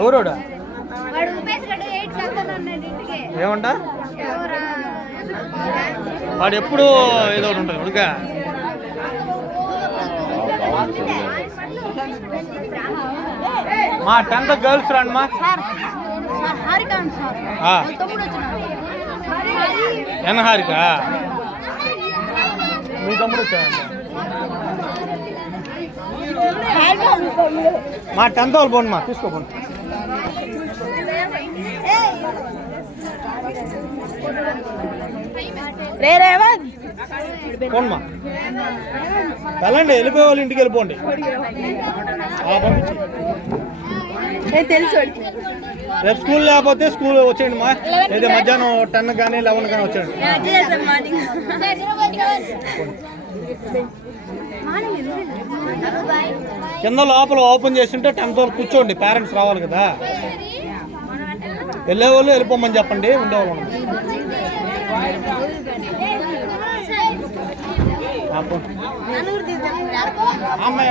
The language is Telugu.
ఎవరోడా ఏమంట వాడు ఎప్పుడు ఏదో ఒకటి ఉంటుంది ఉడక మా 10th గర్ల్స్ రండి మా హారిక మీ తమ్ముడు వచ్చాడంట మా 10th వాళ్ళు పోండి మా తీసుకోపోండి పోండి మా వెళ్ళండి వెళ్ళిపోయే వాళ్ళు ఇంటికి వెళ్ళిపోండి పంపించి తెలుసు రేపు స్కూల్ లేకపోతే స్కూల్ వచ్చేయండి మా లేదా మధ్యాహ్నం 10 కానీ 11 కానీ వచ్చేయండి కింద లోపల ఓపెన్ చేస్తుంటే 10th వరకు కూర్చోండి పేరెంట్స్ రావాలి కదా వెళ్ళేవాళ్ళు వెళ్ళిపోమని చెప్పండి ఉండేవాళ్ళు అమ్మాయి